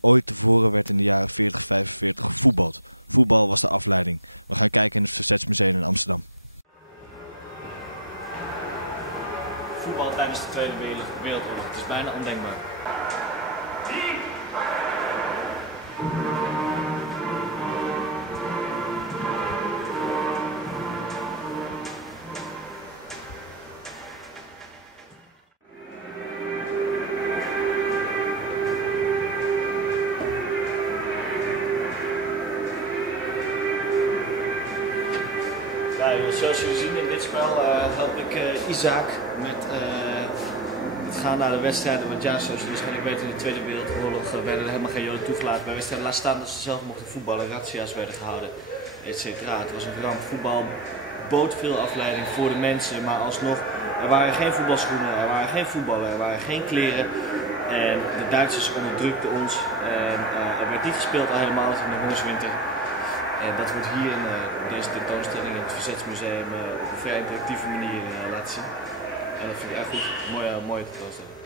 ooit horen dat in de jaren 20 voetbal was de afleiding. Dat is een tijd in het voetbal in de Voetbal tijdens de Tweede Wereldoorlog, het is bijna ondenkbaar. Ja, zoals jullie zien in dit spel help ik Isaac met het gaan naar de wedstrijden. Want ja, zoals jullie waarschijnlijk weten, in de Tweede Wereldoorlog werden er helemaal geen Joden toegelaten bij wedstrijden. Laat staan dat ze zelf mochten voetballen, razzia's werden gehouden, etc. Het was een ramp. Voetbal bood veel afleiding voor de mensen, maar alsnog, er waren geen voetbalschoenen, er waren geen voetballen, er waren geen kleren. En de Duitsers onderdrukten ons. En er werd niet gespeeld al helemaal in de Hongerswinter. En dat wordt hier in deze tentoonstelling in het Verzetsmuseum op een vrij interactieve manier laten zien. En dat vind ik echt goed. Mooie tentoonstelling.